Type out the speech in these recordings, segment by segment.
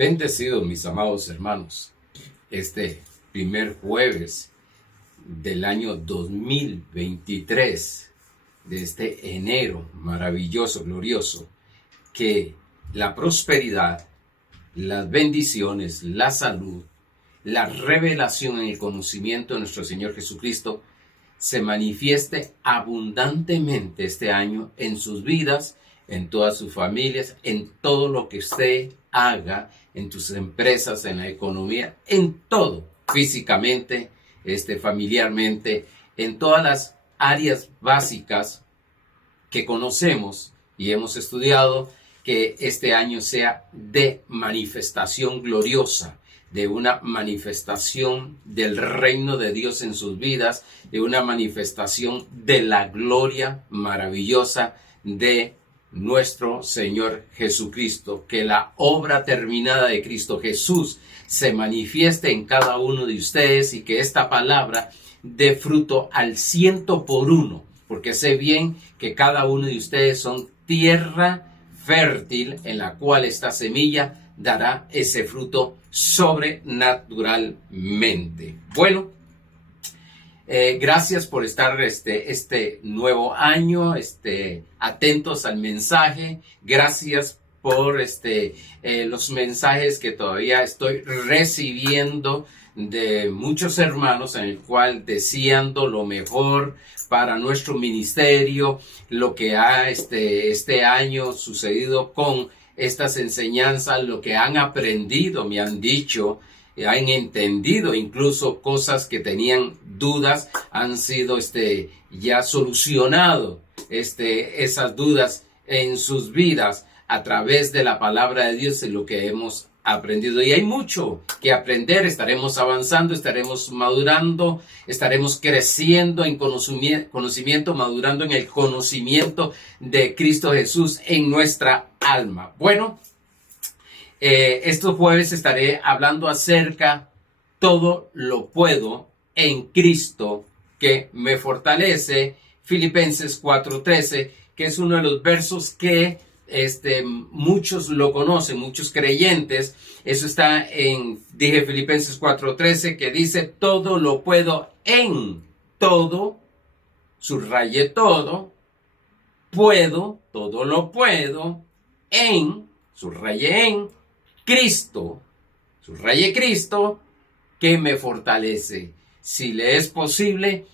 Bendecidos mis amados hermanos, este primer jueves del año 2023, de este enero maravilloso, glorioso, que la prosperidad, las bendiciones, la salud, la revelación en el conocimiento de nuestro Señor Jesucristo se manifieste abundantemente este año en sus vidas, en todas sus familias, en todo lo que usted haga, en tus empresas, en la economía, en todo, físicamente, familiarmente, en todas las áreas básicas que conocemos y hemos estudiado, que este año sea de manifestación gloriosa, de una manifestación del reino de Dios en sus vidas, de una manifestación de la gloria maravillosa de nuestro Señor Jesucristo, que la obra terminada de Cristo Jesús se manifieste en cada uno de ustedes y que esta palabra dé fruto al 100%, porque sé bien que cada uno de ustedes son tierra fértil en la cual esta semilla dará ese fruto sobrenaturalmente. Bueno, gracias por estar este nuevo año, atentos al mensaje. Gracias por los mensajes que todavía estoy recibiendo de muchos hermanos, en el cual deseando lo mejor para nuestro ministerio, lo que ha este año sucedido con estas enseñanzas, lo que han aprendido, me han dicho, han entendido incluso cosas que tenían dudas, han sido ya solucionado esas dudas en sus vidas a través de la palabra de Dios y lo que hemos aprendido. Y hay mucho que aprender, estaremos avanzando, estaremos madurando, estaremos creciendo en conocimiento, madurando en el conocimiento de Cristo Jesús en nuestra alma. Bueno, estos jueves estaré hablando acerca todo lo puedo en Cristo que me fortalece, Filipenses 4:13, que es uno de los versos que muchos lo conocen, muchos creyentes. Eso está dije Filipenses 4:13, que dice todo lo puedo en todo, subraye todo, puedo, todo lo puedo en, subraye en, Cristo, subraye Cristo, que me fortalece. Si le es posible,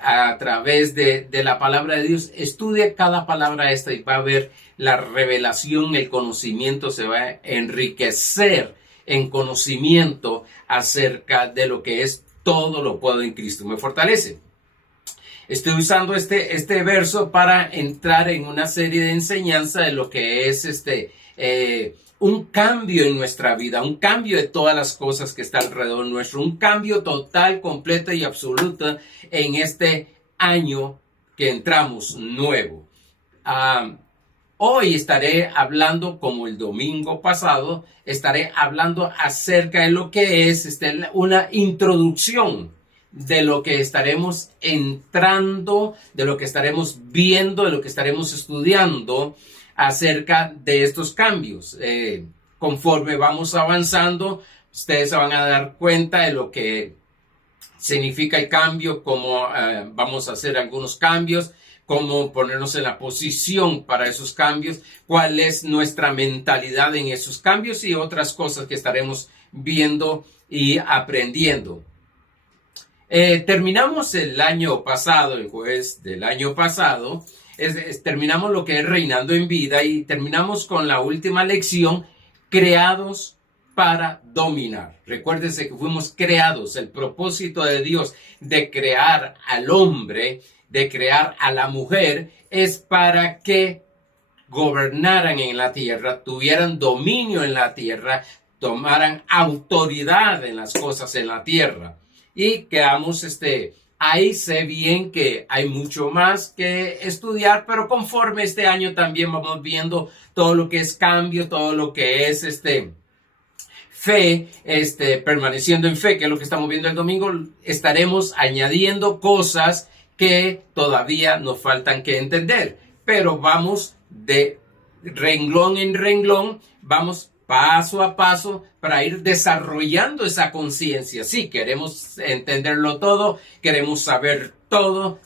a través de la palabra de Dios, estudie cada palabra y va a ver la revelación, el conocimiento, se va a enriquecer en conocimiento acerca de lo que es todo lo puedo en Cristo me fortalece. Estoy usando este verso para entrar en una serie de enseñanza de lo que es un cambio en nuestra vida, un cambio de todas las cosas que están alrededor nuestro, un cambio total, completo y absoluto en este año que entramos nuevo. Hoy estaré hablando, como el domingo pasado, estaré hablando acerca de lo que es una introducción de lo que estaremos entrando, de lo que estaremos viendo, de lo que estaremos estudiando acerca de estos cambios. Conforme vamos avanzando, ustedes se van a dar cuenta de lo que significa el cambio, cómo vamos a hacer algunos cambios, cómo ponernos en la posición para esos cambios, cuál es nuestra mentalidad en esos cambios y otras cosas que estaremos viendo y aprendiendo. Terminamos el año pasado, el jueves del año pasado, terminamos lo que es Reinando en Vida y terminamos con la última lección, creados para dominar. Recuérdense que fuimos creados, el propósito de Dios de crear al hombre, de crear a la mujer, es para que gobernaran en la tierra, tuvieran dominio en la tierra, tomaran autoridad en las cosas en la tierra. Y quedamos ahí sé bien que hay mucho más que estudiar, pero conforme este año también vamos viendo todo lo que es cambio, todo lo que es fe, permaneciendo en fe, que es lo que estamos viendo el domingo, estaremos añadiendo cosas que todavía nos faltan que entender, pero vamos de renglón en renglón, vamos paso a paso para ir desarrollando esa conciencia. Sí, queremos entenderlo todo, queremos saber todo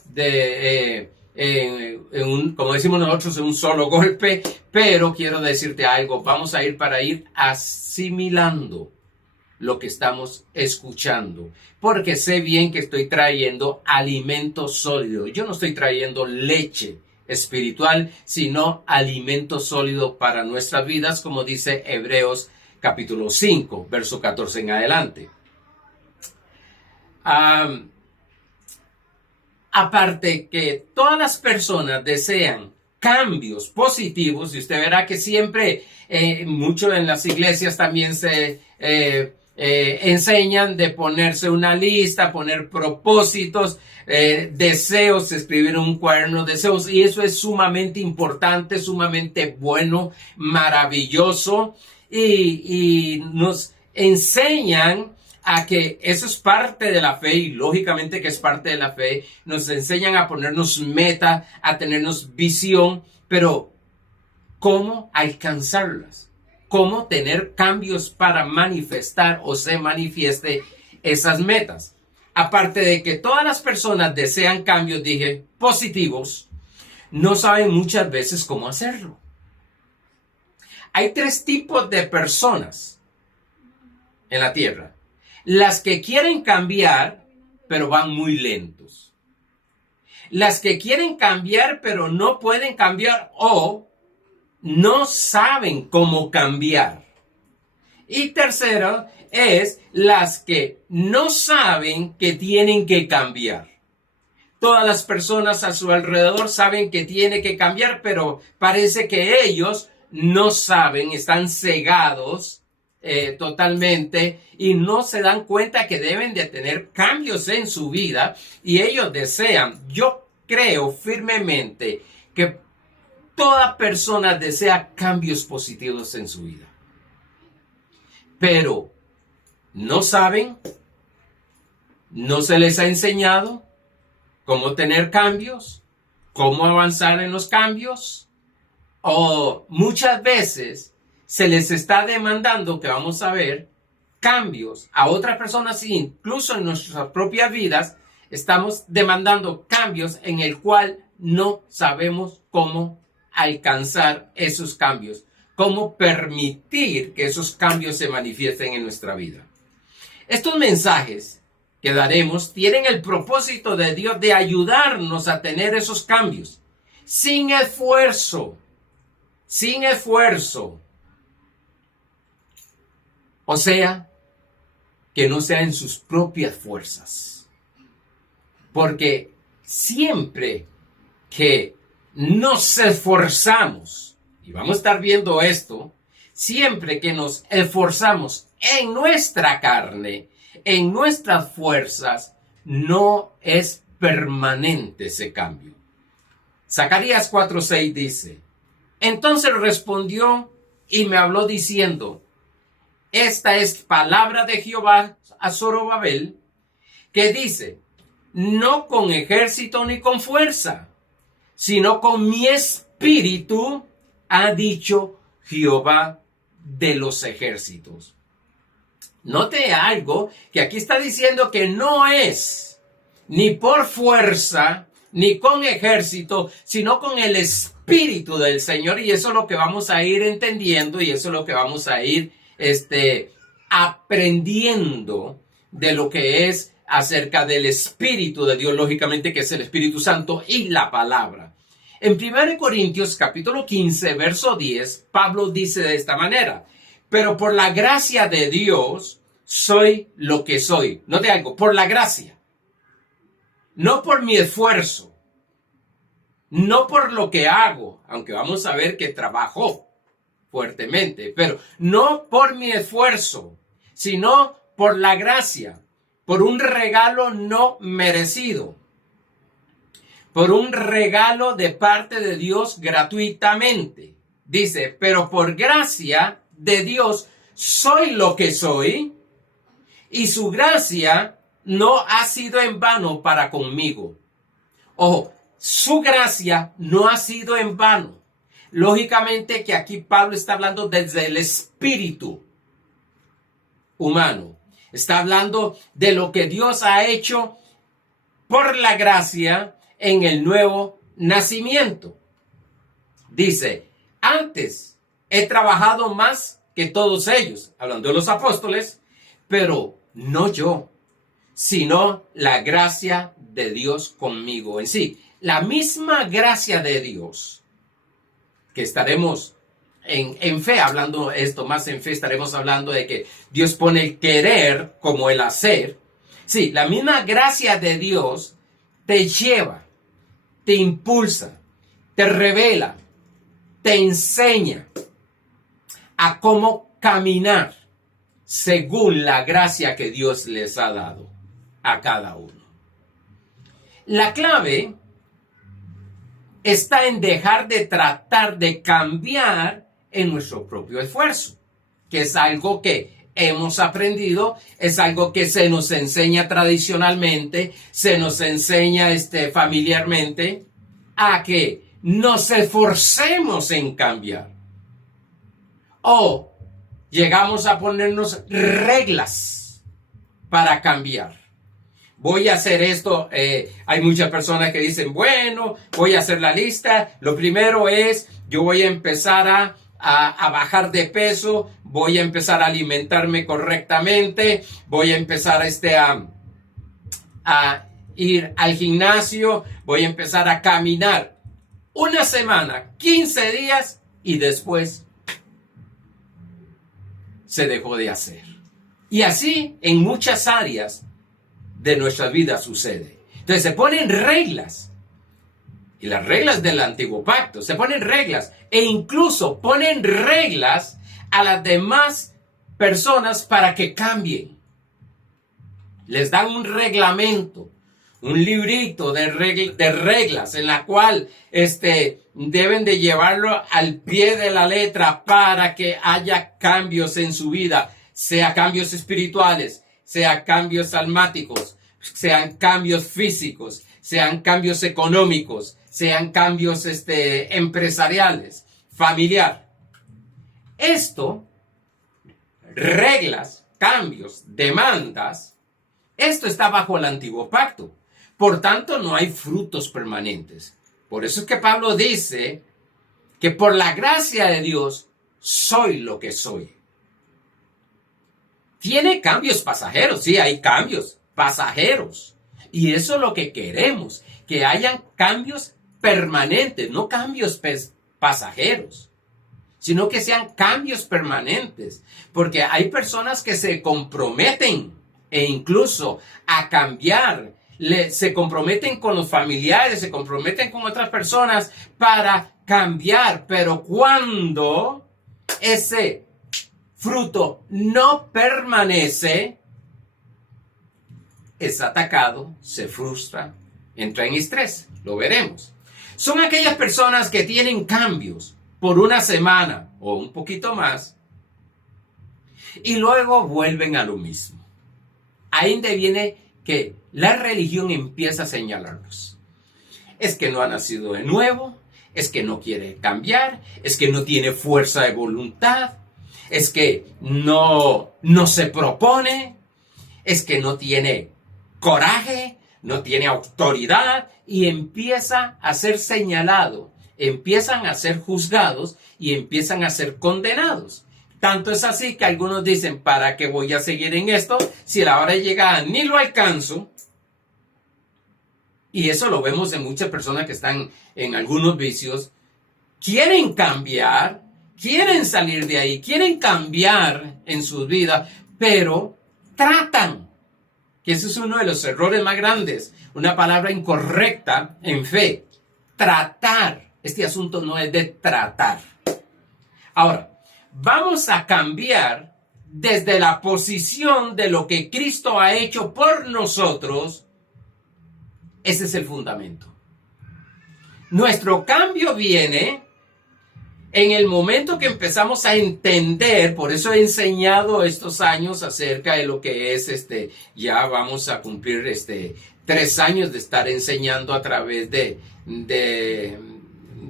como decimos nosotros, en un solo golpe, pero quiero decirte algo, vamos a ir para ir asimilando lo que estamos escuchando, porque sé bien que estoy trayendo alimento sólido. Yo no estoy trayendo leche espiritual, sino alimento sólido para nuestras vidas, como dice Hebreos capítulo 5, verso 14 en adelante. Aparte que todas las personas desean cambios positivos, y usted verá que siempre, mucho en las iglesias también se enseñan de ponerse una lista, poner propósitos, deseos, escribir un cuaderno de deseos, y eso es sumamente importante, sumamente bueno, maravilloso, y nos enseñan a que eso es parte de la fe, y lógicamente que es parte de la fe. Nos enseñan a ponernos meta, a tenernos visión, pero ¿cómo alcanzarlas? ¿Cómo tener cambios para manifestar o se manifieste esas metas? Aparte de que todas las personas desean cambios, dije, positivos, no saben muchas veces cómo hacerlo. Hay 3 tipos de personas en la tierra. Las que quieren cambiar, pero van muy lentos. Las que quieren cambiar, pero no pueden cambiar o no saben cómo cambiar. Y tercero es las que no saben que tienen que cambiar. Todas las personas a su alrededor saben que tiene que cambiar, pero parece que ellos no saben, están cegados totalmente y no se dan cuenta que deben de tener cambios en su vida, y ellos desean, yo creo firmemente que toda persona desea cambios positivos en su vida, pero no saben, no se les ha enseñado cómo tener cambios, cómo avanzar en los cambios, o muchas veces se les está demandando, que vamos a ver, cambios a otras personas, incluso en nuestras propias vidas, estamos demandando cambios en el cual no sabemos cómo alcanzar esos cambios, cómo permitir que esos cambios se manifiesten en nuestra vida. Estos mensajes que daremos tienen el propósito de Dios de ayudarnos a tener esos cambios sin esfuerzo, sin esfuerzo. O sea, que no sea en sus propias fuerzas. Porque siempre que nos esforzamos, y vamos a estar viendo esto, siempre que nos esforzamos en nuestra carne, en nuestras fuerzas, no es permanente ese cambio. Zacarías 4:6 dice, entonces respondió y me habló diciendo, esta es palabra de Jehová a Zorobabel, que dice, no con ejército ni con fuerza, sino con mi espíritu, ha dicho Jehová de los ejércitos. Note algo, que aquí está diciendo que no es ni por fuerza, ni con ejército, sino con el espíritu del Señor, y eso es lo que vamos a ir entendiendo, y eso es lo que vamos a ir aprendiendo de lo que es acerca del Espíritu de Dios, lógicamente, que es el Espíritu Santo y la palabra. En 1 Corintios capítulo 15, verso 10, Pablo dice de esta manera, pero por la gracia de Dios soy lo que soy. Note algo, por la gracia, no por mi esfuerzo, no por lo que hago, aunque vamos a ver que trabajó fuertemente, pero no por mi esfuerzo, sino por la gracia, por un regalo no merecido, por un regalo de parte de Dios gratuitamente. Dice, pero por gracia de Dios soy lo que soy, y su gracia no ha sido en vano para conmigo. Ojo, su gracia no ha sido en vano. Lógicamente que aquí Pablo está hablando desde el espíritu humano. Está hablando de lo que Dios ha hecho por la gracia en el nuevo nacimiento. Dice, antes he trabajado más que todos ellos, hablando de los apóstoles, pero no yo, sino la gracia de Dios conmigo en sí. La misma gracia de Dios, que estaremos en fe, hablando esto más en fe, estaremos hablando de que Dios pone el querer como el hacer. Sí, la misma gracia de Dios te lleva, te impulsa, te revela, te enseña a cómo caminar según la gracia que Dios les ha dado a cada uno. La clave está en dejar de tratar de cambiar en nuestro propio esfuerzo, que es algo que hemos aprendido, es algo que se nos enseña tradicionalmente, se nos enseña familiarmente, a que nos esforcemos en cambiar. O llegamos a ponernos reglas para cambiar. Voy a hacer esto. Hay muchas personas que dicen, bueno, voy a hacer la lista. Lo primero es, yo voy a empezar a bajar de peso, voy a empezar a alimentarme correctamente, voy a empezar a ir al gimnasio, voy a empezar a caminar una semana, 15 días y después se dejó de hacer. Y así en muchas áreas de nuestra vida sucede. Entonces se ponen reglas. Y las reglas del antiguo pacto, se ponen reglas e incluso ponen reglas a las demás personas para que cambien. Les dan un reglamento, un librito de reglas en la cual deben de llevarlo al pie de la letra para que haya cambios en su vida, sea cambios espirituales, sea cambios almáticos, sean cambios físicos, sean cambios económicos, sean cambios empresariales, familiar. Esto, reglas, cambios, demandas, esto está bajo el antiguo pacto. Por tanto, no hay frutos permanentes. Por eso es que Pablo dice que por la gracia de Dios soy lo que soy. Tiene cambios pasajeros, sí, hay cambios pasajeros. Y eso es lo que queremos, que hayan cambios permanentes, no cambios pasajeros, sino que sean cambios permanentes. Porque hay personas que se comprometen e incluso a cambiar, se comprometen con los familiares, se comprometen con otras personas para cambiar, pero cuando ese fruto no permanece, es atacado, se frustra, entra en estrés, lo veremos. Son aquellas personas que tienen cambios por una semana o un poquito más y luego vuelven a lo mismo. Ahí donde viene que la religión empieza a señalarlos. Es que no ha nacido de nuevo, es que no quiere cambiar, es que no tiene fuerza de voluntad, es que no se propone, es que no tiene coraje, no tiene autoridad y empieza a ser señalado, empiezan a ser juzgados y empiezan a ser condenados. Tanto es así que algunos dicen, ¿para qué voy a seguir en esto si a la hora de llegar ni lo alcanzo? Y eso lo vemos en muchas personas que están en algunos vicios. Quieren cambiar, quieren salir de ahí, quieren cambiar en sus vidas, pero tratan. Que ese es uno de los errores más grandes. Una palabra incorrecta en fe. Tratar. Este asunto no es de tratar. Ahora, vamos a cambiar desde la posición de lo que Cristo ha hecho por nosotros. Ese es el fundamento. Nuestro cambio viene en el momento que empezamos a entender, por eso he enseñado estos años acerca de lo que es ya vamos a cumplir 3 años de estar enseñando a través de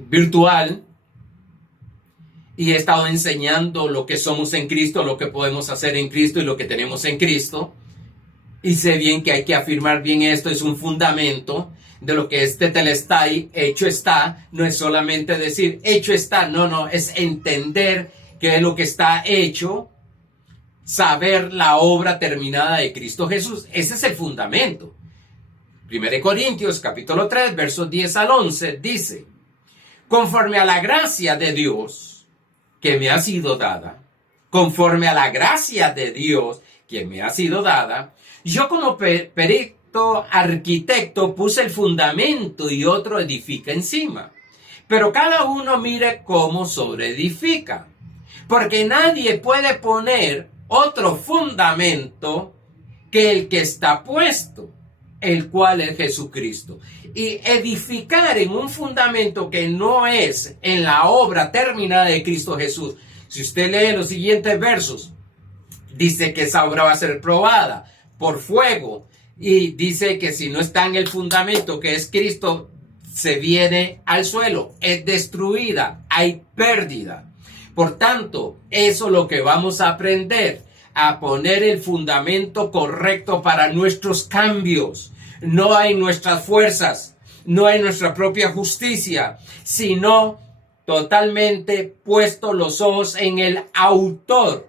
virtual, y he estado enseñando lo que somos en Cristo, lo que podemos hacer en Cristo y lo que tenemos en Cristo. Y sé bien que hay que afirmar bien esto, es un fundamento de lo que es tetelestai, hecho está. No es solamente decir hecho está, no, es entender qué es lo que está hecho, saber la obra terminada de Cristo Jesús. Ese es el fundamento. 1 Corintios capítulo 3, versos 10 al 11 dice: conforme a la gracia de Dios que me ha sido dada, conforme a la gracia de Dios que me ha sido dada, yo como perito arquitecto puse el fundamento y otro edifica encima. Pero cada uno mire cómo sobreedifica. Porque nadie puede poner otro fundamento que el que está puesto, el cual es Jesucristo. Y edificar en un fundamento que no es en la obra terminada de Cristo Jesús. Si usted lee los siguientes versos, dice que esa obra va a ser probada por fuego. Y dice que si no está en el fundamento que es Cristo, se viene al suelo, es destruida, hay pérdida. Por tanto, eso es lo que vamos a aprender, a poner el fundamento correcto para nuestros cambios. No hay nuestras fuerzas, no hay nuestra propia justicia, sino totalmente puesto los ojos en el autor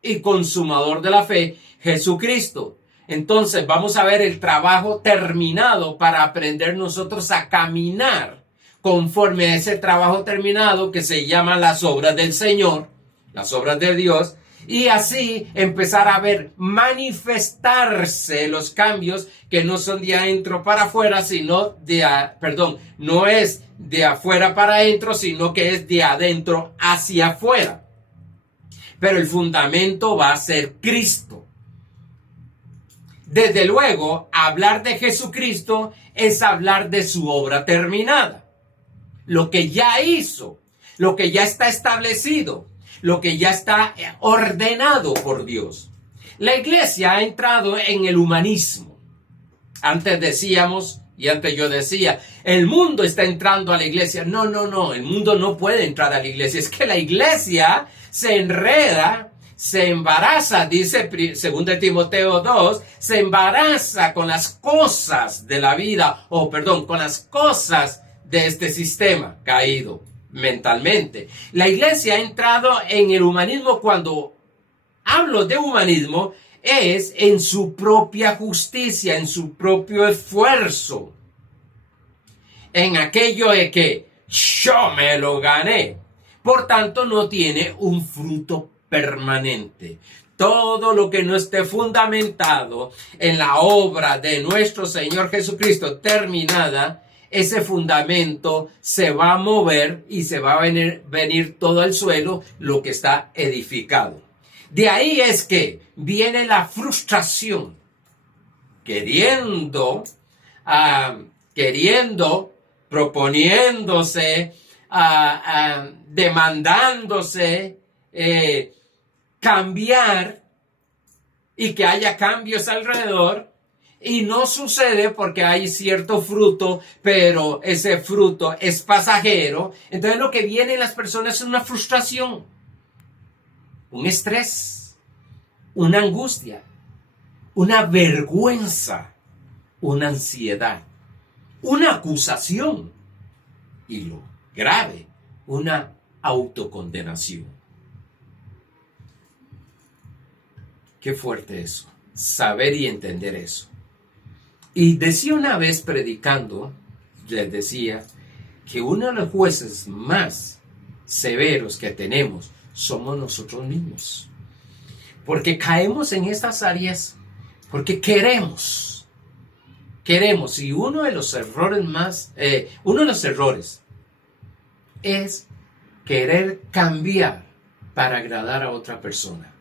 y consumador de la fe, Jesucristo. Entonces vamos a ver el trabajo terminado para aprender nosotros a caminar conforme a ese trabajo terminado que se llama las obras del Señor, las obras de Dios, y así empezar a ver manifestarse los cambios que no son de adentro para afuera, sino no es de afuera para adentro, sino que es de adentro hacia afuera. Pero el fundamento va a ser Cristo. Desde luego, hablar de Jesucristo es hablar de su obra terminada. Lo que ya hizo, lo que ya está establecido, lo que ya está ordenado por Dios. La iglesia ha entrado en el humanismo. Antes decíamos, y antes yo decía, el mundo está entrando a la iglesia. No, el mundo no puede entrar a la iglesia. Es que la iglesia se enreda, se embaraza, dice 2 Timoteo 2, se embaraza con las cosas de la vida, con las cosas de este sistema caído mentalmente. La iglesia ha entrado en el humanismo. Cuando hablo de humanismo, es en su propia justicia, en su propio esfuerzo, en aquello de que yo me lo gané. Por tanto, no tiene un fruto permanente. Todo lo que no esté fundamentado en la obra de nuestro Señor Jesucristo terminada, ese fundamento se va a mover y se va a venir todo al suelo lo que está edificado. De ahí es que viene la frustración, queriendo, proponiéndose, demandándose, cambiar y que haya cambios alrededor. Y no sucede porque hay cierto fruto, pero ese fruto es pasajero. Entonces lo que viene en las personas es una frustración, un estrés, una angustia, una vergüenza, una ansiedad, una acusación y lo grave, una autocondenación. Qué fuerte eso, saber y entender eso. Y decía una vez predicando, les decía que uno de los jueces más severos que tenemos somos nosotros mismos. Porque caemos en estas áreas porque queremos. Y uno de los errores es querer cambiar para agradar a otra persona.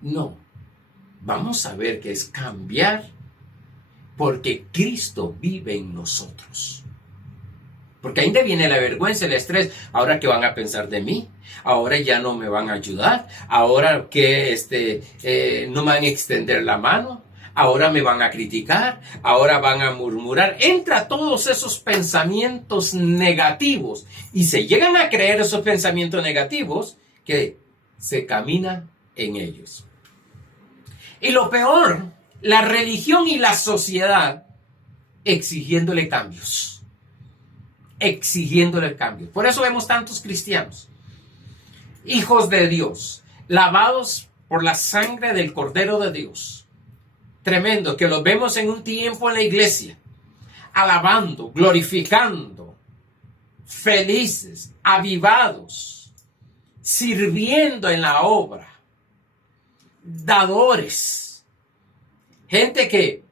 No, vamos a ver qué es cambiar porque Cristo vive en nosotros. Porque ahí viene la vergüenza, el estrés. Ahora, ¿qué van a pensar de mí? Ahora ya no me van a ayudar. Ahora que no me van a extender la mano. ahora me van a criticar, ahora van a murmurar. Entra todos esos pensamientos negativos y se llegan a creer esos pensamientos negativos que se camina en ellos. Y lo peor, la religión y la sociedad exigiéndole cambios. Exigiéndole cambios. Por eso vemos tantos cristianos, hijos de Dios, lavados por la sangre del Cordero de Dios. Tremendo, que los vemos en un tiempo en la iglesia, alabando, glorificando, felices, avivados, sirviendo en la obra, dadores, gente que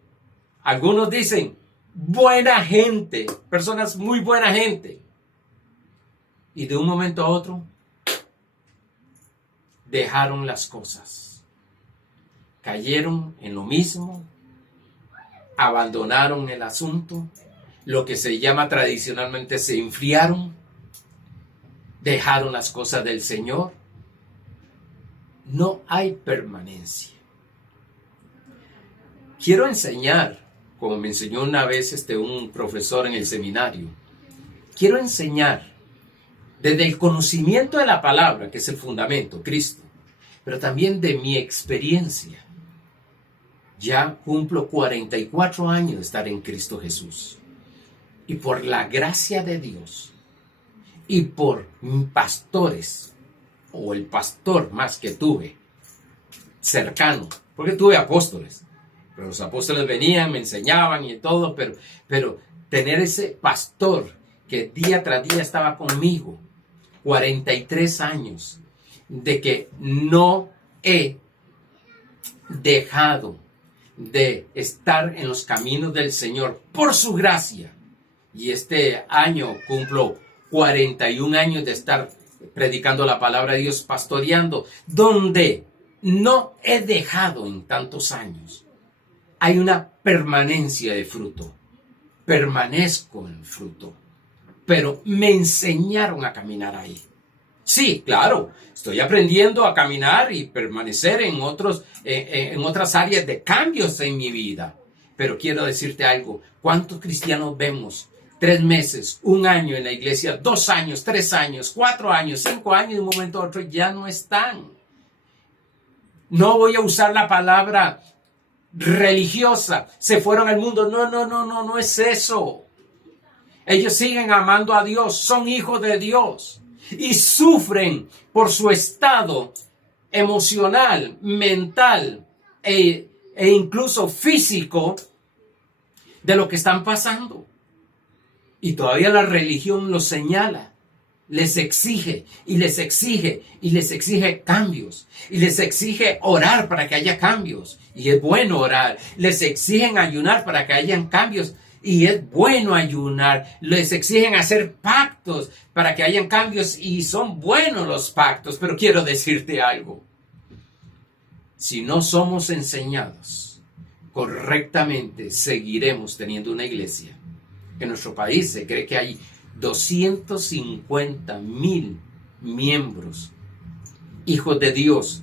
algunos dicen buena gente, personas muy buena gente, y de un momento a otro dejaron las cosas, cayeron en lo mismo, abandonaron el asunto, lo que se llama tradicionalmente se enfriaron, dejaron las cosas del Señor. No hay permanencia. Quiero enseñar, como me enseñó una vez un profesor en el seminario, quiero enseñar desde el conocimiento de la palabra, que es el fundamento, Cristo, pero también de mi experiencia. Ya cumplo 44 años de estar en Cristo Jesús. Y por la gracia de Dios y por pastores, o el pastor más que tuve, cercano, porque tuve apóstoles, pero los apóstoles venían, me enseñaban y todo, pero tener ese pastor que día tras día estaba conmigo, 43 años, de que no he dejado de estar en los caminos del Señor por su gracia. Y este año cumplo 41 años de estar predicando la palabra de Dios, pastoreando, donde no he dejado en tantos años. Hay una permanencia de fruto. Permanezco en fruto. Pero me enseñaron a caminar ahí. Sí, claro, estoy aprendiendo a caminar y permanecer en otras áreas de cambios en mi vida. Pero quiero decirte algo, ¿cuántos cristianos vemos? 3 meses, 1 año en la iglesia, 2 años, 3 años, 4 años, 5 años, de un momento a otro ya no están. No voy a usar la palabra religiosa, se fueron al mundo. No es eso. Ellos siguen amando a Dios, son hijos de Dios y sufren por su estado emocional, mental e incluso físico de lo que están pasando. Y todavía la religión los señala, les exige y les exige y les exige cambios. Y les exige orar para que haya cambios. Y es bueno orar. Les exigen ayunar para que hayan cambios. Y es bueno ayunar. Les exigen hacer pactos para que hayan cambios. Y son buenos los pactos. Pero quiero decirte algo. Si no somos enseñados correctamente, seguiremos teniendo una iglesia. En nuestro país se cree que hay 250,000 miembros, hijos de Dios,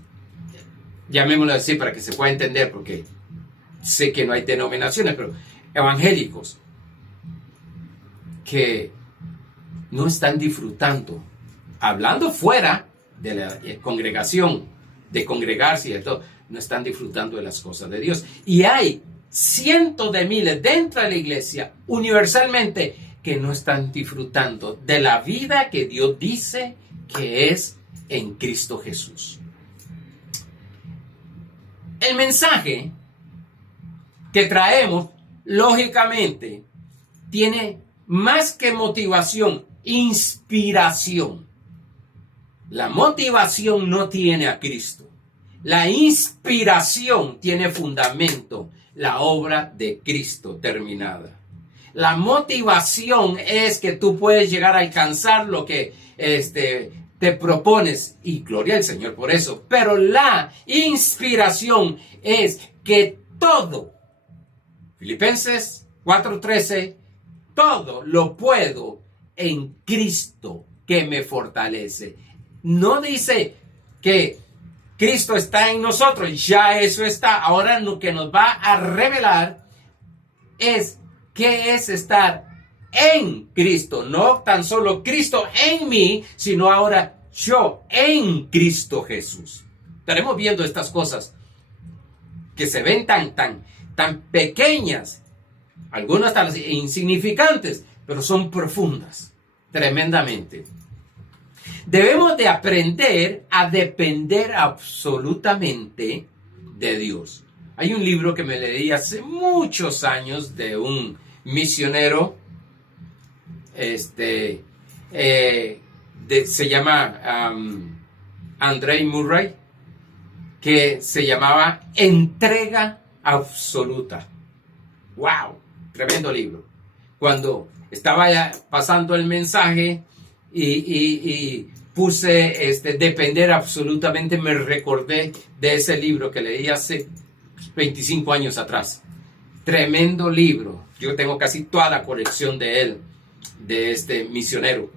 llamémoslo así para que se pueda entender, porque sé que no hay denominaciones, pero evangélicos, que no están disfrutando, hablando fuera de la congregación, de congregarse y de todo, no están disfrutando de las cosas de Dios. Y hay cientos de miles dentro de la iglesia, universalmente, que no están disfrutando de la vida que Dios dice que es en Cristo Jesús. El mensaje que traemos, lógicamente, tiene más que motivación, inspiración. La motivación no tiene a Cristo. La inspiración tiene fundamento, la obra de Cristo terminada. La motivación es que tú puedes llegar a alcanzar lo que te propones, y gloria al Señor por eso. Pero la inspiración es que todo, Filipenses 4:13, todo lo puedo en Cristo que me fortalece. No dice que Cristo está en nosotros, ya eso está. Ahora lo que nos va a revelar es qué es estar en Cristo. No tan solo Cristo en mí, sino ahora yo en Cristo Jesús. Estaremos viendo estas cosas que se ven tan pequeñas, algunas tan insignificantes, pero son profundas, tremendamente. Debemos de aprender a depender absolutamente de Dios. Hay un libro que me leí hace muchos años de un misionero, se llama André Murray, que se llamaba Entrega Absoluta. ¡Wow! Tremendo libro. Cuando estaba ya pasando el mensaje y puse depender absolutamente, me recordé de ese libro que leí hace 25 años atrás. Tremendo libro. Yo tengo casi toda la colección de él, de este misionero.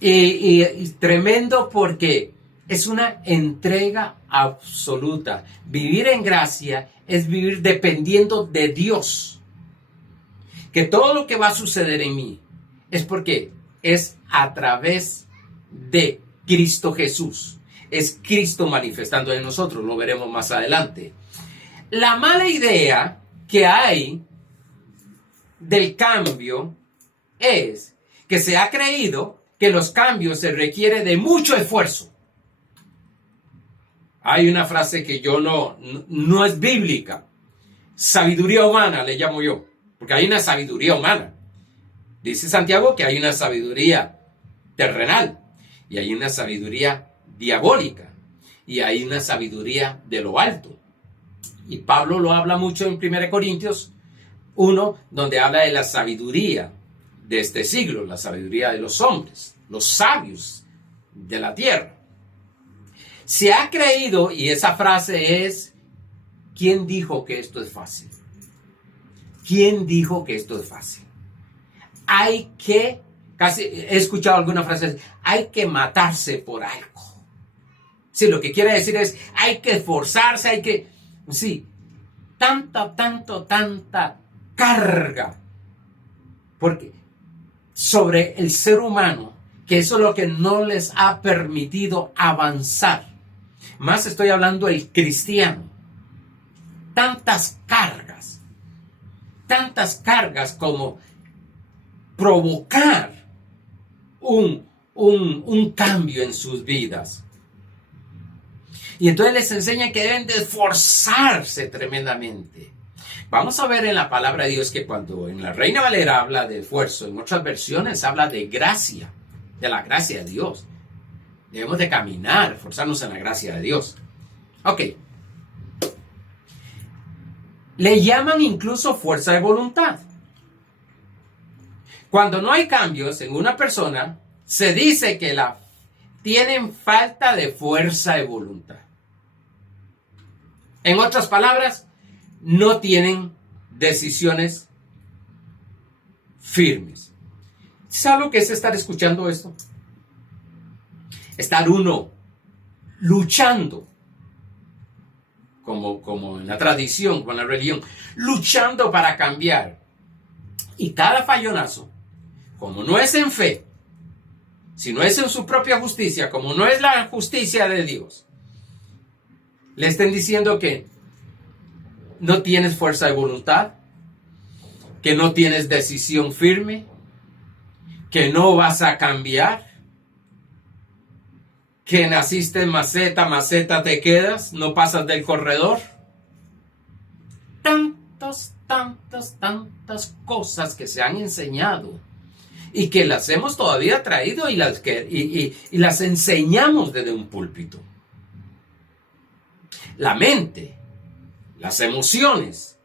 Y tremendo porque es una entrega absoluta. Vivir en gracia es vivir dependiendo de Dios. Que todo lo que va a suceder en mí es porque es a través de Cristo Jesús. Es Cristo manifestando en nosotros, lo veremos más adelante. La mala idea que hay del cambio es que se ha creído que los cambios se requiere de mucho esfuerzo. Hay una frase que yo no es bíblica. Sabiduría humana le llamo yo, porque hay una sabiduría humana. Dice Santiago que hay una sabiduría terrenal y hay una sabiduría diabólica y hay una sabiduría de lo alto. Y Pablo lo habla mucho en 1 Corintios 1, donde habla de la sabiduría de este siglo, la sabiduría de los hombres, los sabios de la tierra. Se ha creído, y esa frase es, ¿quién dijo que esto es fácil? ¿Quién dijo que esto es fácil? Hay que, casi he escuchado alguna frase, hay que matarse por algo. Sí, lo que quiere decir es, hay que esforzarse, hay que, sí, tanta carga. Porque sobre el ser humano, que eso es lo que no les ha permitido avanzar. Más estoy hablando del cristiano. Tantas cargas como provocar un cambio en sus vidas. Y entonces les enseñan que deben de esforzarse tremendamente. Vamos a ver en la palabra de Dios que cuando en la Reina Valera habla de esfuerzo, en otras versiones habla de gracia, de la gracia de Dios. Debemos de caminar, esforzarnos en la gracia de Dios. Ok. Le llaman incluso fuerza de voluntad. Cuando no hay cambios en una persona, se dice que tienen falta de fuerza de voluntad. En otras palabras, no tienen decisiones firmes. ¿Sabe lo que es estar escuchando esto? Estar uno luchando, como en la tradición, con la religión, luchando para cambiar. Y cada fallonazo, como no es en fe, si no es en su propia justicia, como no es la justicia de Dios, le estén diciendo que no tienes fuerza de voluntad, que no tienes decisión firme, que no vas a cambiar, que naciste en maceta te quedas, no pasas del corredor. Tantas cosas que se han enseñado y que las hemos todavía traído y las enseñamos desde un púlpito. La mente, las emociones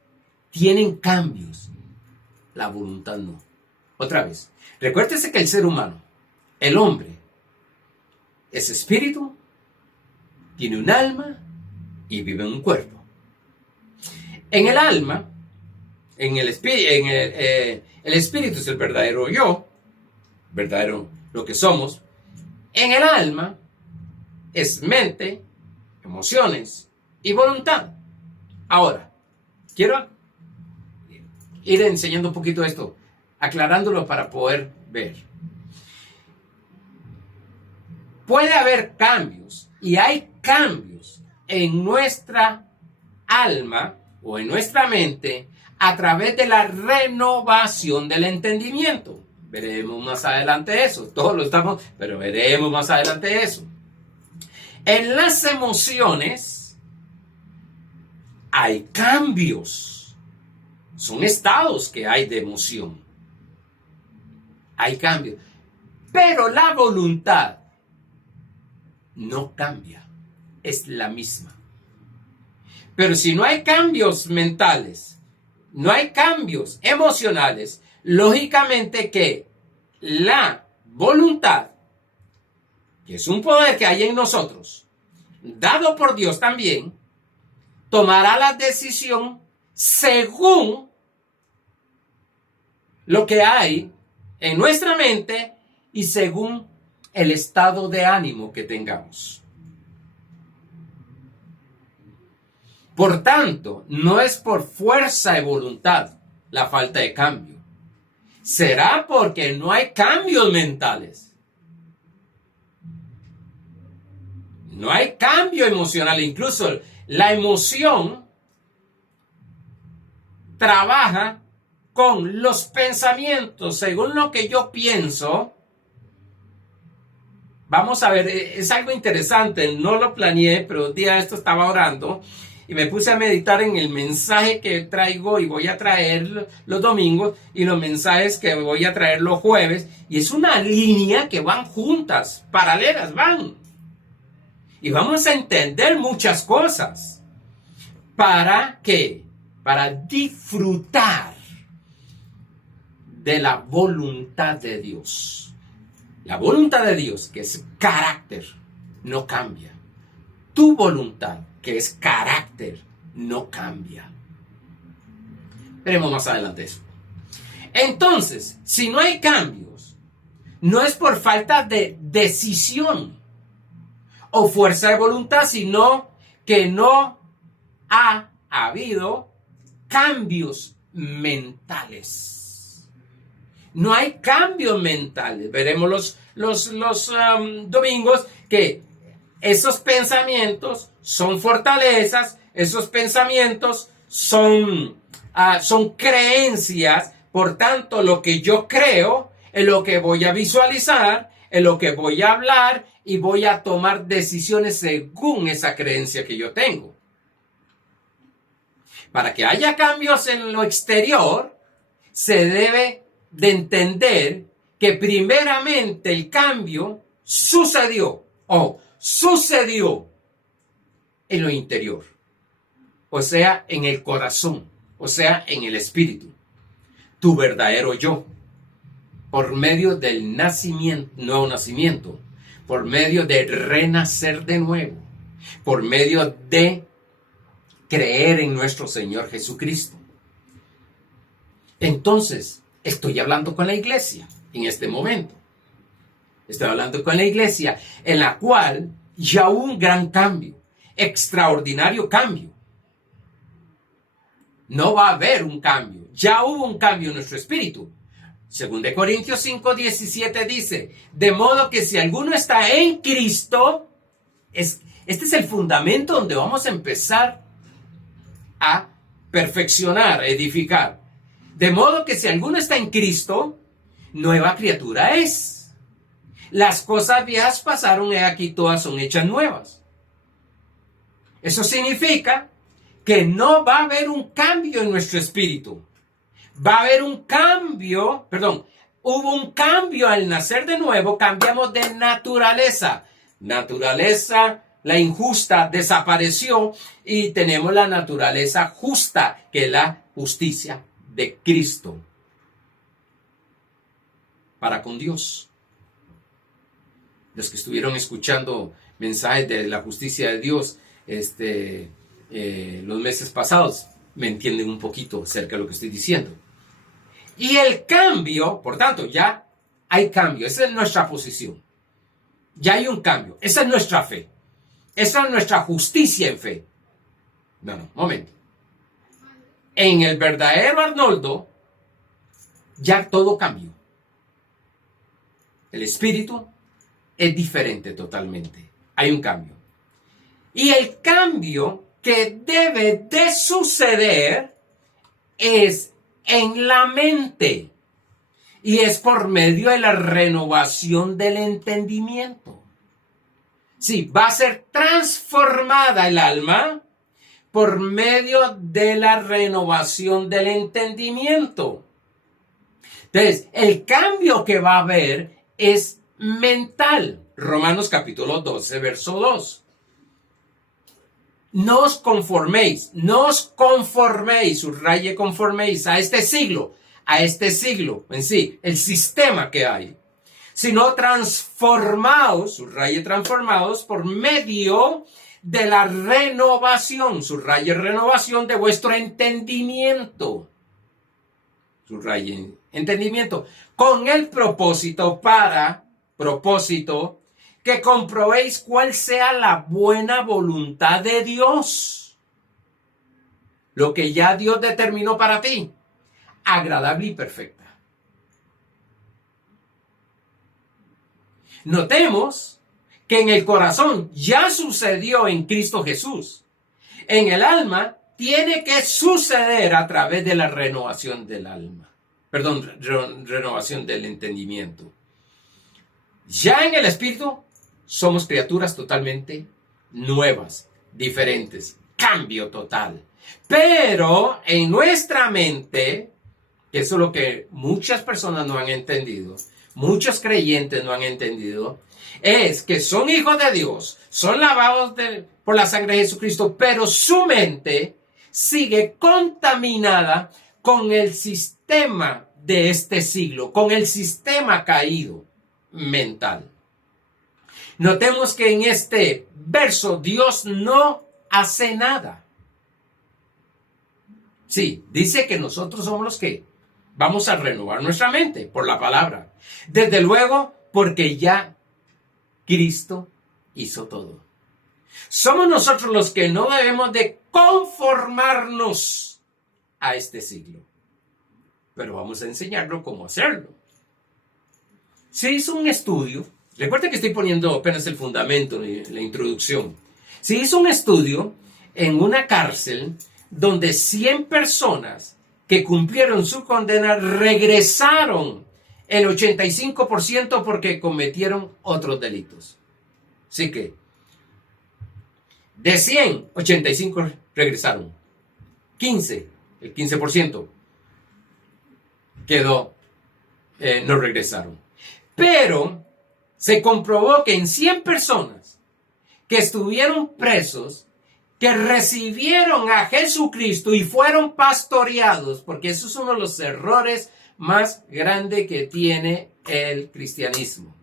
tienen cambios, la voluntad no. Otra vez, recuérdese que el ser humano, el hombre, es espíritu, tiene un alma y vive en un cuerpo. En el alma, el espíritu es el verdadero yo, verdadero lo que somos. En el alma es mente, emociones y voluntad. Ahora, quiero ir enseñando un poquito esto, aclarándolo para poder ver. Puede haber cambios, y hay cambios en nuestra alma o en nuestra mente a través de la renovación del entendimiento. Veremos más adelante eso. Todos lo estamos, pero veremos más adelante eso. En las emociones hay cambios. Son estados que hay de emoción. Hay cambios. Pero la voluntad no cambia. Es la misma. Pero si no hay cambios mentales, no hay cambios emocionales, lógicamente que la voluntad, que es un poder que hay en nosotros, dado por Dios también, tomará la decisión según lo que hay en nuestra mente y según el estado de ánimo que tengamos. Por tanto, no es por fuerza de voluntad la falta de cambio. Será porque no hay cambios mentales. No hay cambio emocional. Incluso la emoción trabaja con los pensamientos. Según lo que yo pienso, vamos a ver, es algo interesante. No lo planeé, pero un día esto estaba orando y me puse a meditar en el mensaje que traigo y voy a traer los domingos y los mensajes que voy a traer los jueves. Y es una línea que van juntas, paralelas van. Y vamos a entender muchas cosas. ¿Para qué? Para disfrutar de la voluntad de Dios. La voluntad de Dios, que es carácter, no cambia. Tu voluntad, que es carácter, no cambia. Veremos más adelante eso. Entonces, si no hay cambios, no es por falta de decisión o fuerza de voluntad, sino que no ha habido cambios mentales. No hay cambios mentales. Veremos los domingos que esos pensamientos son fortalezas, esos pensamientos son creencias. Por tanto, lo que yo creo es lo que voy a visualizar, es lo que voy a hablar y voy a tomar decisiones según esa creencia que yo tengo. Para que haya cambios en lo exterior, se debe de entender que primeramente el cambio sucedió en lo interior, o sea, en el corazón, o sea, en el espíritu, tu verdadero yo, por medio del nuevo nacimiento, por medio de renacer de nuevo, por medio de creer en nuestro Señor Jesucristo. Entonces, estoy hablando con la iglesia en este momento. Estoy hablando con la iglesia en la cual ya hubo un gran cambio, extraordinario cambio. No va a haber un cambio, ya hubo un cambio en nuestro espíritu. Según de Corintios 5:17 dice, de modo que si alguno está en Cristo, este es el fundamento donde vamos a empezar a perfeccionar, a edificar. De modo que si alguno está en Cristo, nueva criatura es. Las cosas viejas pasaron, he aquí todas son hechas nuevas. Eso significa que no va a haber un cambio en nuestro espíritu. Va a haber un cambio, hubo un cambio al nacer de nuevo, cambiamos de naturaleza. Naturaleza, la injusta, desapareció y tenemos la naturaleza justa, que es la justicia de Cristo para con Dios. Los que estuvieron escuchando mensajes de la justicia de Dios los meses pasados me entienden un poquito acerca de lo que estoy diciendo. Y el cambio, por tanto, ya hay cambio. Esa es nuestra posición. Ya hay un cambio. Esa es nuestra fe. Esa es nuestra justicia en fe. No, momento. En el verdadero Arnoldo, ya todo cambió. El espíritu es diferente totalmente. Hay un cambio. Y el cambio que debe de suceder es en la mente. Y es por medio de la renovación del entendimiento. Sí, va a ser transformada el alma por medio de la renovación del entendimiento. Entonces, el cambio que va a haber es mental. Romanos capítulo 12, verso 2. No os conforméis, subraye conforméis a este siglo en sí, el sistema que hay, sino transformaos, subraye transformaos por medio de la renovación, subraye renovación de vuestro entendimiento, subraye entendimiento, con el propósito que comprobéis cuál sea la buena voluntad de Dios, lo que ya Dios determinó para ti, agradable y perfecta. Notemos que en el corazón ya sucedió en Cristo Jesús. En el alma tiene que suceder a través de la renovación del alma. Perdón, renovación del entendimiento. Ya en el espíritu somos criaturas totalmente nuevas, diferentes, cambio total. Pero en nuestra mente, que eso es lo que muchas personas no han entendido, muchos creyentes no han entendido, es que son hijos de Dios, son lavados por la sangre de Jesucristo, pero su mente sigue contaminada con el sistema de este siglo, con el sistema caído mental. Notemos que en este verso Dios no hace nada. Sí, dice que nosotros somos los que vamos a renovar nuestra mente por la palabra. Desde luego, porque ya Cristo hizo todo. Somos nosotros los que no debemos de conformarnos a este siglo. Pero vamos a enseñarlo cómo hacerlo. Se hizo un estudio. Recuerda que estoy poniendo apenas el fundamento, la introducción. Se hizo un estudio en una cárcel donde 100 personas que cumplieron su condena regresaron el 85% porque cometieron otros delitos. Así que, de 100, 85 regresaron. 15, el 15% quedó, no regresaron. Pero se comprobó que en 100 personas que estuvieron presos, que recibieron a Jesucristo y fueron pastoreados, porque eso es uno de los errores más grandes que tiene el cristianismo.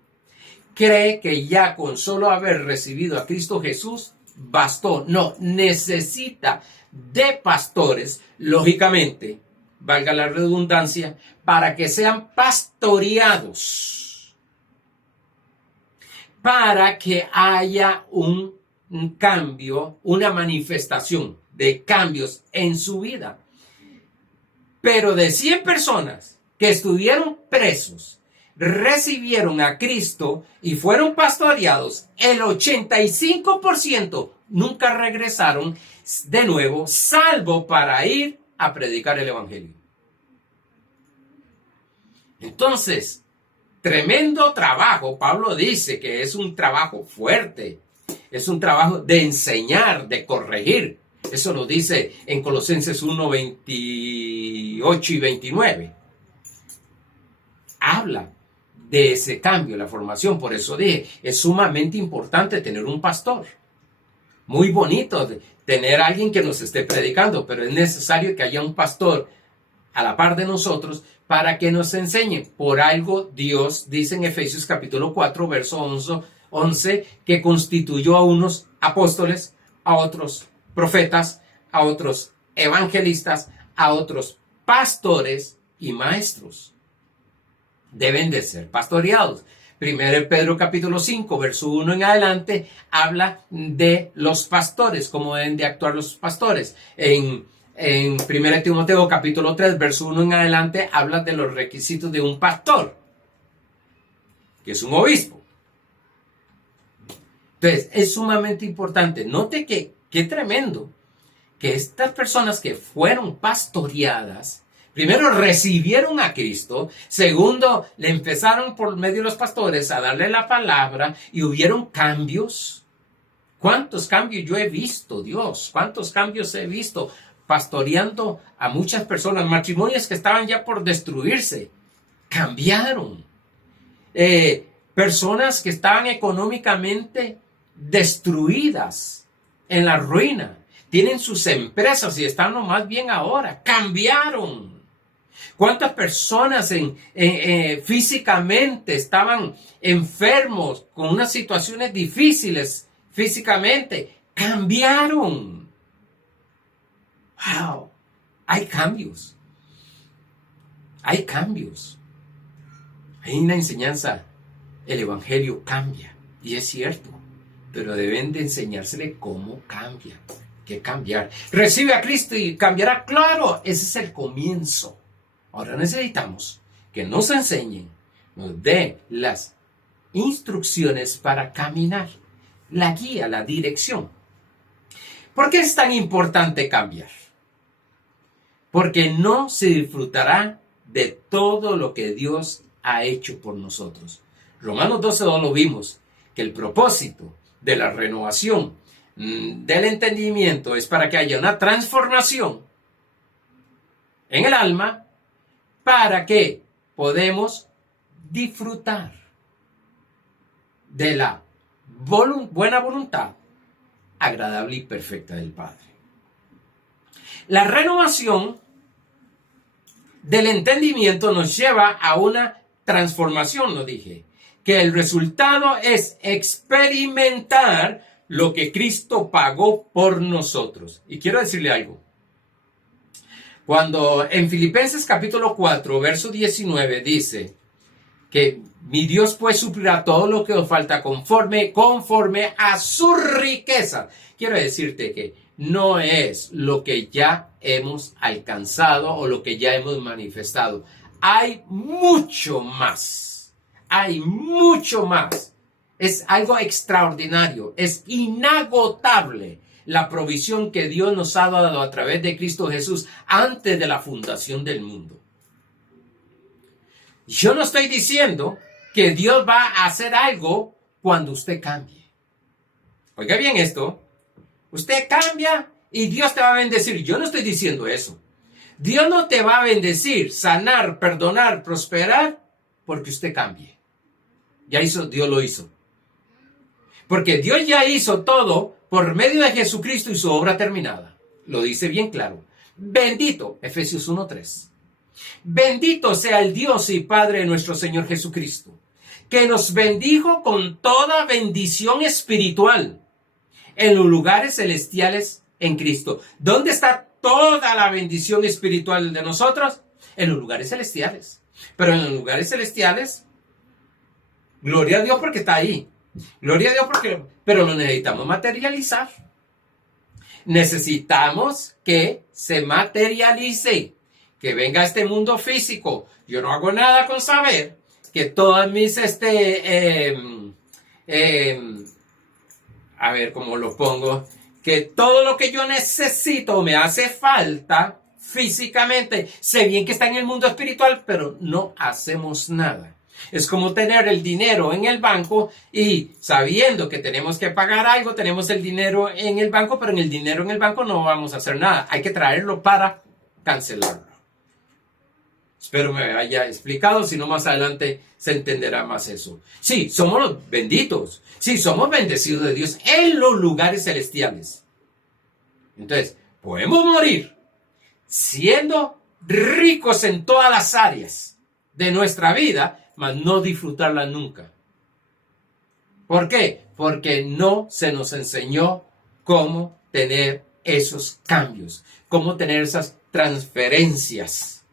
Cree que ya con solo haber recibido a Cristo Jesús bastó. No, necesita de pastores, lógicamente, valga la redundancia, para que sean pastoreados, para que haya un cambio, una manifestación de cambios en su vida. Pero de 100 personas que estuvieron presos, recibieron a Cristo y fueron pastoreados, el 85% nunca regresaron de nuevo, salvo para ir a predicar el evangelio. Entonces, tremendo trabajo. Pablo dice que es un trabajo fuerte, es un trabajo de enseñar, de corregir. Eso lo dice en Colosenses 1, 28 y 29. Habla de ese cambio, la formación. Por eso dije, es sumamente importante tener un pastor. Muy bonito tener a alguien que nos esté predicando, pero es necesario que haya un pastor a la par de nosotros para que nos enseñe. Por algo Dios dice en Efesios capítulo 4, verso 11, que constituyó a unos apóstoles, a otros profetas, a otros evangelistas, a otros pastores y maestros. Deben de ser pastoreados. 1 Pedro capítulo 5, verso 1 en adelante, habla de los pastores, cómo deben de actuar los pastores. En 1 Timoteo capítulo 3, verso 1 en adelante, habla de los requisitos de un pastor, que es un obispo. Entonces, es sumamente importante. Note que qué tremendo que estas personas que fueron pastoreadas, primero recibieron a Cristo, segundo le empezaron por medio de los pastores a darle la palabra y hubieron cambios. ¿Cuántos cambios yo he visto, Dios? ¿Cuántos cambios he visto pastoreando a muchas personas? Matrimonios que estaban ya por destruirse, cambiaron. Personas que estaban económicamente destruidas, en la ruina, tienen sus empresas y están lo más bien ahora, cambiaron. ¿Cuántas personas físicamente estaban enfermos, con unas situaciones difíciles físicamente? Cambiaron. ¡Wow! Hay cambios. Hay cambios. Hay una enseñanza. El evangelio cambia. Y es cierto. Pero deben de enseñársele cómo cambia. ¿Qué cambiar? Recibe a Cristo y cambiará. Claro, ese es el comienzo. Ahora necesitamos que nos enseñen, nos den las instrucciones para caminar, la guía, la dirección. ¿Por qué es tan importante cambiar? Porque no se disfrutará de todo lo que Dios ha hecho por nosotros. Romanos 12:2 lo vimos, que el propósito de la renovación del entendimiento es para que haya una transformación en el alma, para que podamos disfrutar de la buena voluntad agradable y perfecta del Padre. La renovación del entendimiento nos lleva a una transformación, lo dije, que el resultado es experimentar lo que Cristo pagó por nosotros. Y quiero decirle algo. Cuando en Filipenses capítulo 4, verso 19 dice que mi Dios pues suplirá todo lo que os falta conforme a su riqueza. Quiero decirte que no es lo que ya hemos alcanzado o lo que ya hemos manifestado. Hay mucho más. Hay mucho más. Es algo extraordinario. Es inagotable la provisión que Dios nos ha dado a través de Cristo Jesús antes de la fundación del mundo. Yo no estoy diciendo que Dios va a hacer algo cuando usted cambie. Oiga bien esto. Usted cambia y Dios te va a bendecir. Yo no estoy diciendo eso. Dios no te va a bendecir, sanar, perdonar, prosperar porque usted cambie. Dios lo hizo. Porque Dios ya hizo todo por medio de Jesucristo y su obra terminada. Lo dice bien claro. Bendito, Efesios 1:3. Bendito sea el Dios y Padre de nuestro Señor Jesucristo, que nos bendijo con toda bendición espiritual en los lugares celestiales en Cristo. ¿Dónde está toda la bendición espiritual de nosotros? En los lugares celestiales. Pero en los lugares celestiales, gloria a Dios porque está ahí. Gloria a Dios pero lo necesitamos materializar. Necesitamos que se materialice, que venga a este mundo físico. Yo no hago nada con saber que todas mis, a ver cómo lo pongo, que todo lo que yo necesito me hace falta físicamente. Sé bien que está en el mundo espiritual, pero no hacemos nada. Es como tener el dinero en el banco y sabiendo que tenemos que pagar algo, tenemos el dinero en el banco, pero en el dinero en el banco no vamos a hacer nada. Hay que traerlo para cancelarlo. Espero me haya explicado, si no más adelante se entenderá más eso. Sí, somos los benditos. Sí, somos bendecidos de Dios en los lugares celestiales. Entonces, podemos morir siendo ricos en todas las áreas de nuestra vida, mas no disfrutarla nunca. ¿Por qué? Porque no se nos enseñó cómo tener esos cambios, cómo tener esas transferencias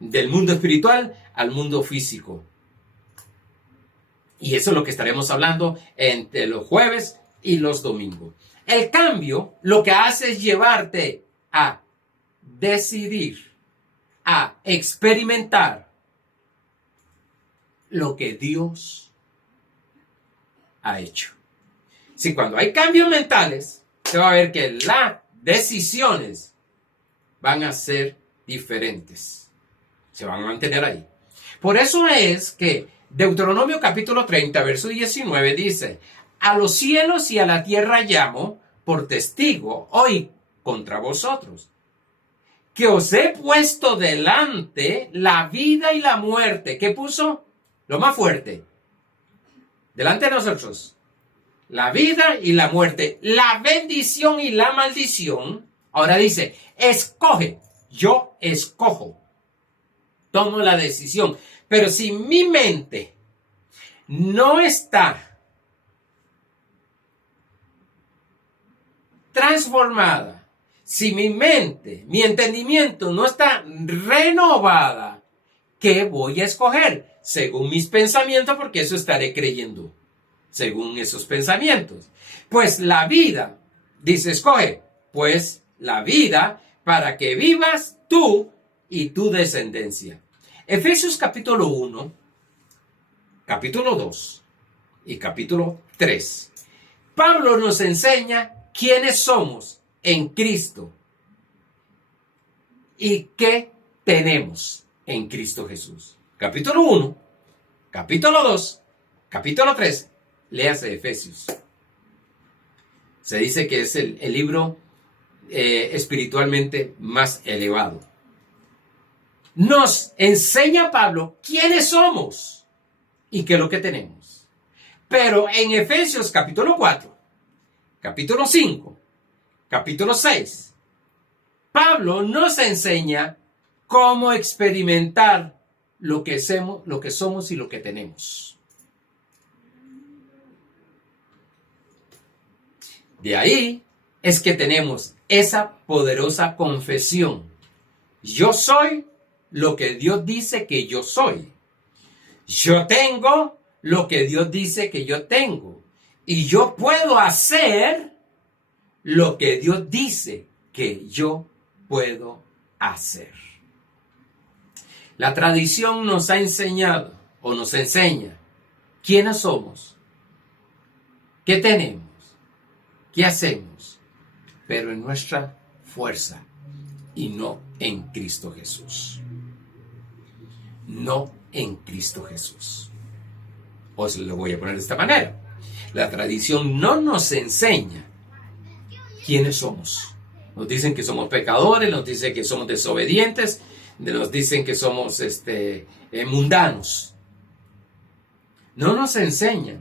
del mundo espiritual al mundo físico. Y eso es lo que estaremos hablando entre los jueves y los domingos. El cambio lo que hace es llevarte a decidir, a experimentar lo que Dios ha hecho. Si cuando hay cambios mentales, se va a ver que las decisiones van a ser diferentes. Se van a mantener ahí. Por eso es que Deuteronomio capítulo 30, verso 19 dice: a los cielos y a la tierra llamo por testigo hoy contra vosotros, que os he puesto delante la vida y la muerte. ¿Qué puso? Lo más fuerte. Delante de nosotros. La vida y la muerte. La bendición y la maldición. Ahora dice, escoge. Yo escojo. Tomo la decisión. Pero si mi mente no está transformada, si mi mente, mi entendimiento no está renovada, ¿qué voy a escoger? Según mis pensamientos, porque eso estaré creyendo. Según esos pensamientos. Pues la vida, dice, escoge, pues la vida para que vivas tú y tu descendencia. Efesios capítulo 1, capítulo 2 y capítulo 3. Pablo nos enseña quiénes somos en Cristo y qué tenemos en Cristo Jesús. Capítulo 1, capítulo 2, capítulo 3, léase Efesios. Se dice que es el libro espiritualmente más elevado. Nos enseña Pablo quiénes somos y qué es lo que tenemos. Pero en Efesios capítulo 4, capítulo 5, capítulo 6, Pablo nos enseña cómo experimentar lo que somos y lo que tenemos. De ahí es que tenemos esa poderosa confesión. Yo soy lo que Dios dice que yo soy. Yo tengo lo que Dios dice que yo tengo. Y yo puedo hacer lo que Dios dice que yo puedo hacer. La tradición nos ha enseñado o nos enseña quiénes somos, qué tenemos, qué hacemos, pero en nuestra fuerza y no en Cristo Jesús. No en Cristo Jesús. Os lo voy a poner de esta manera. La tradición no nos enseña quiénes somos. Nos dicen que somos pecadores, nos dicen que somos desobedientes, nos dicen que somos mundanos. No nos enseñan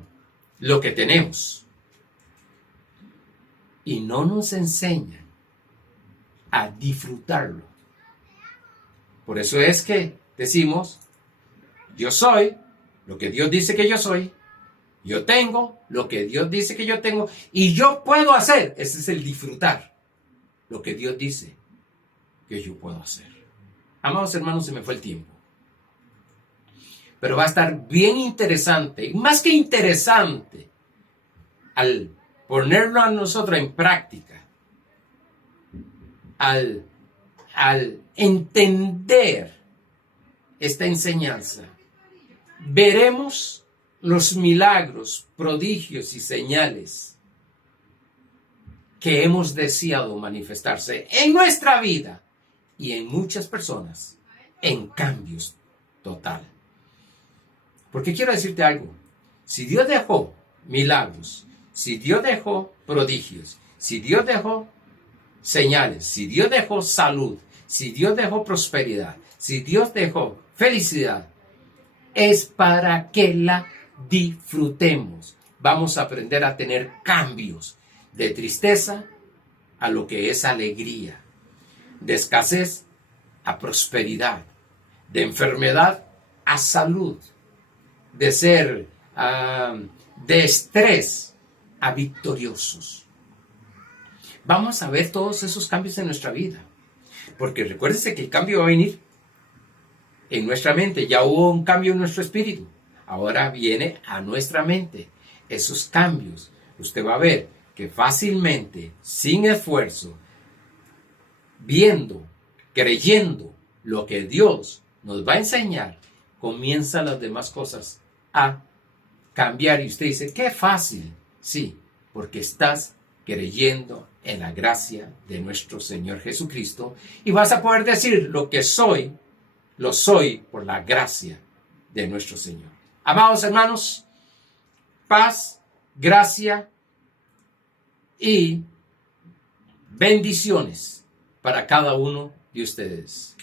lo que tenemos. Y no nos enseñan a disfrutarlo. Por eso es que decimos, yo soy lo que Dios dice que yo soy, yo tengo lo que Dios dice que yo tengo, y yo puedo hacer, ese es el disfrutar, lo que Dios dice que yo puedo hacer. Amados hermanos, se me fue el tiempo. Pero va a estar bien interesante, más que interesante, al ponerlo a nosotros en práctica, al entender esta enseñanza, veremos los milagros, prodigios y señales que hemos deseado manifestarse en nuestra vida y en muchas personas en cambios total. Porque quiero decirte algo, si Dios dejó milagros, si Dios dejó prodigios, si Dios dejó señales, si Dios dejó salud, si Dios dejó prosperidad, si Dios dejó felicidad, es para que la disfrutemos. Vamos a aprender a tener cambios de tristeza a lo que es alegría, de escasez a prosperidad, de enfermedad a salud, de ser de estrés a victoriosos. Vamos a ver todos esos cambios en nuestra vida, porque recuérdense que el cambio va a venir en nuestra mente. Ya hubo un cambio en nuestro espíritu. ahora viene a nuestra mente. Esos cambios, usted va a ver que fácilmente, sin esfuerzo, viendo, creyendo lo que Dios nos va a enseñar, comienzan las demás cosas a cambiar. Y usted dice, qué fácil. Sí, porque estás creyendo en la gracia de nuestro Señor Jesucristo y vas a poder decir, lo que soy, lo soy por la gracia de nuestro Señor. Amados hermanos, paz, gracia y bendiciones para cada uno de ustedes.